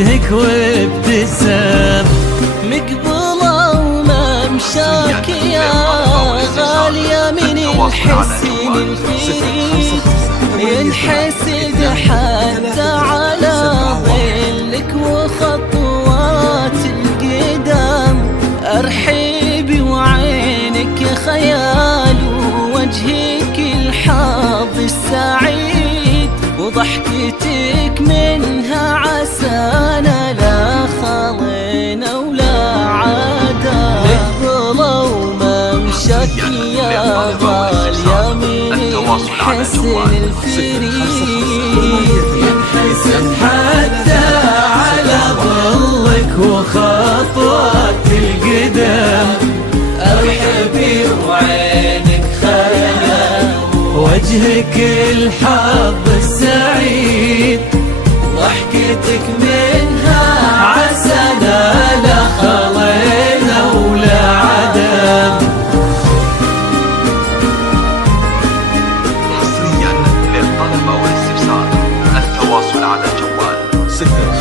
وجهك وابتسام، مقبلة وممشاك يا غالية من الحسن الفريد، ينحسد حتى على ظلك وخطوات القدام، أرحبي وعينك خيال ووجهك الحظ السعيد، وضحكتك منها عسانا لا خلينا ولا عادا، مقبلة وممشاك يا غالية من الحسن الفريد، ينحسد حتى على ظلك وخطوات القدام، أرحبي وعينك خيال وجهك الحظ السعيد، ضحكتك منها عسانا لا خلينا ولا عدم. حصريا للطلب أو الاستفسار التواصل على جوال 055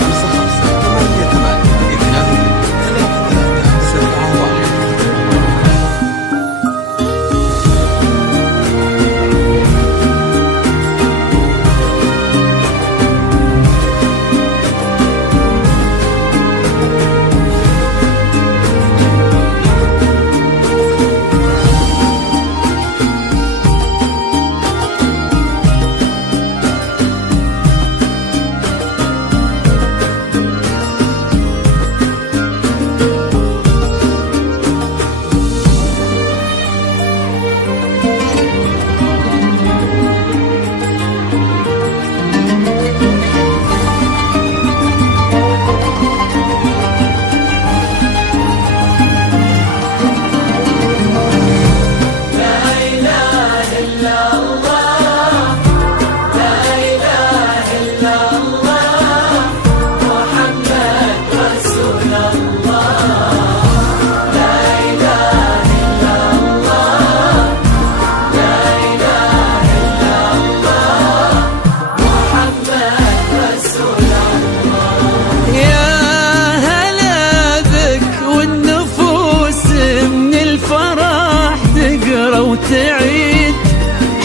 وتعيد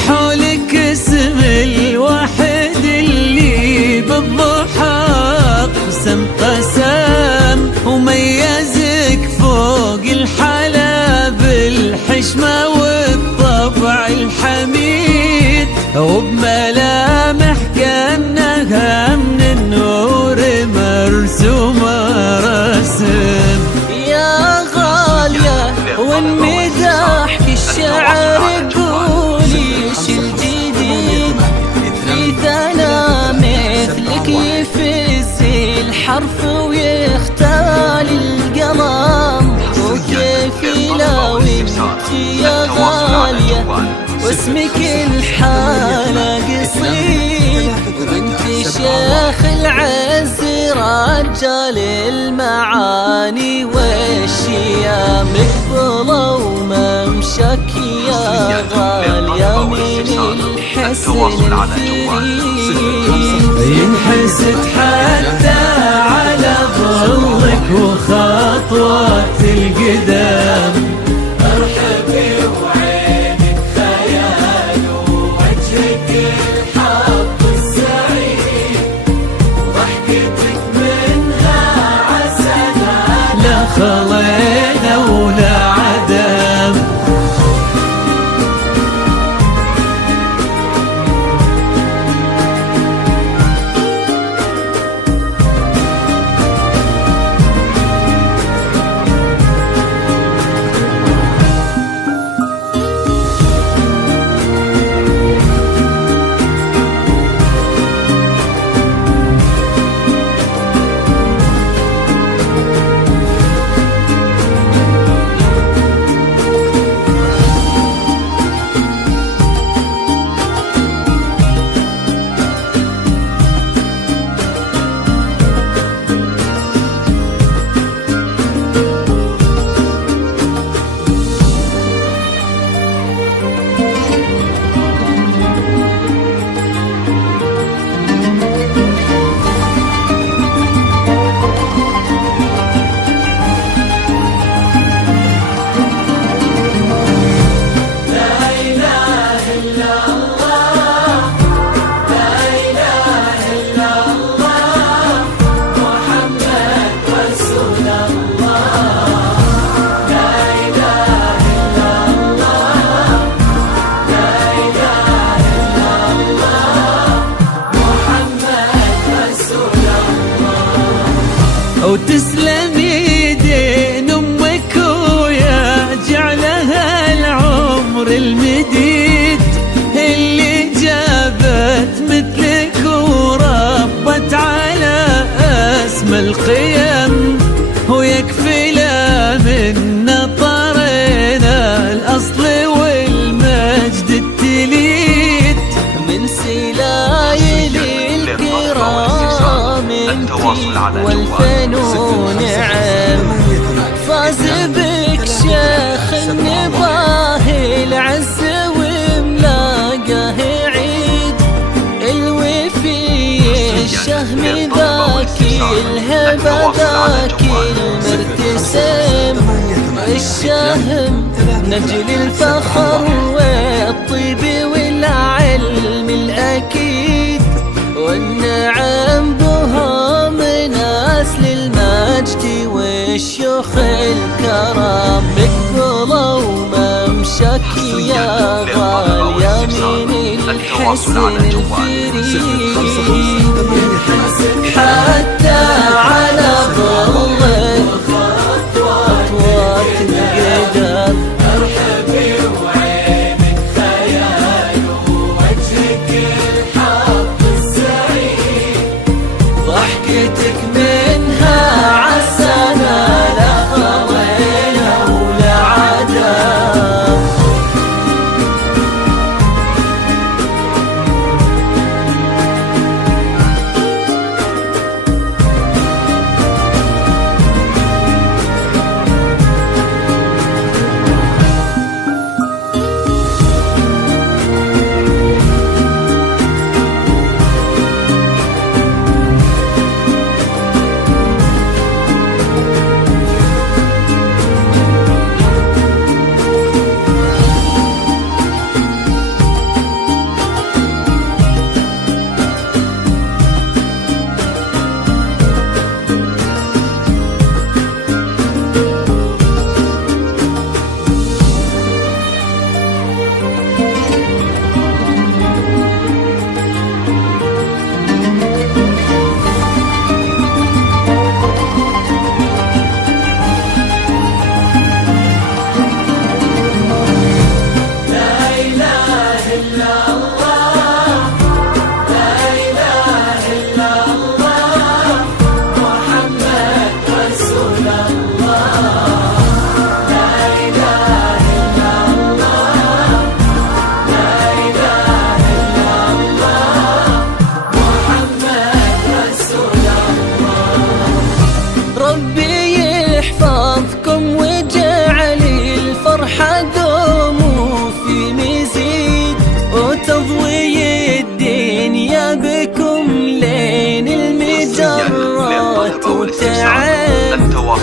حولك اسم الواحد اللي بالضحى قسم وميزك فوق الحلا بالحشمة والطبع الحميد، وبملامح كأنها من النور مرسومة رسم. يا غالية والمداح في الشعر قولي ايش الجديد، إذا مثلك يفز الحرف ويختال القلم، وكيف لو انت يا غالية واسمك الحالة قصيد، وانت شيخ العز رجال المعاني والشيام، مقبلة وممشاك يا غالية من الحسن الفريد، ينحسد حتى على ظلك وخطوات القدام، ارحبي وعينك خيال ووجهك الحظ السعيد، ضحكتك منها عسانا لا خلينا ولا عدم. تسلم يدين أمك ويا جعلها العمر المديد، اللي جابت مثلك وربت على أسمى القيم، ويكفي لا من نطرنا الأصل والمجد التليد، من سلايل الكرام والفنون نعم، فاز بك شيخ النباه العز وملاقاه عيد، الوفي الشهم ذاك الهبة ذاك المرتسم، الشهم نجل الفخر والطيب والعلم الأكيد، والنعم بهم نسل المجد والشيوخ الكرام، مقبلة وممشك يا غالية من الحسن الفريد، حتى على ظل خطوات القدر ارحبي وعينك خيال ووجهك الحق السعيد، ضحكتك منها عسانا لا خضينا ولا عذاب.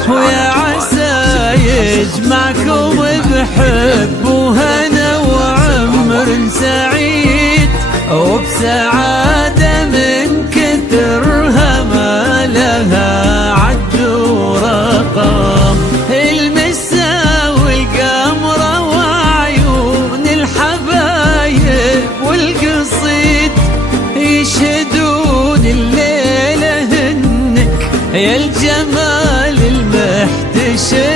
ويا عسى يجمعكم بحب وهنا وعمر سعيد، وبسعادة من كثرها ما لها عد ورقم، المسا والقمرة وعيون الحبايب والقصيد، يشهدون الليلة هنك يا الجمال المحتشم،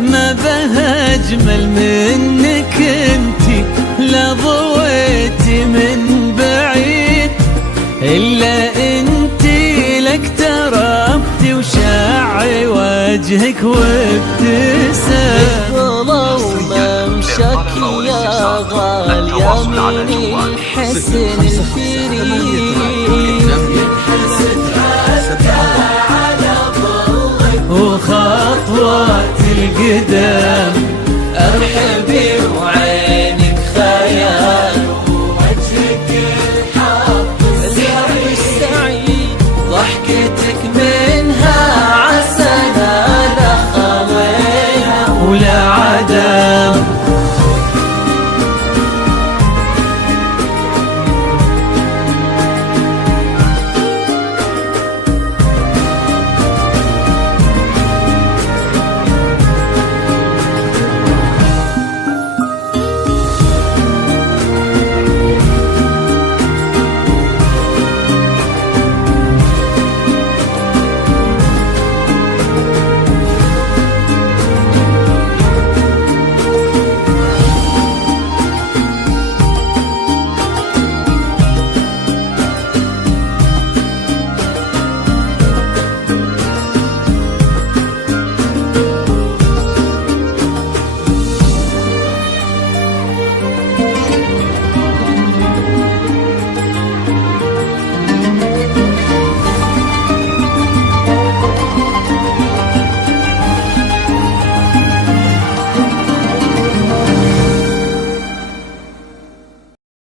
ما بها أجمل منك انتي لا ضويتي من بعيد، إلا انتي لك تربتي وشاعي وجهك وابتسام، بقلة وممشك يا غالية من الحسن الفريد، وخطوات القدم ارحبي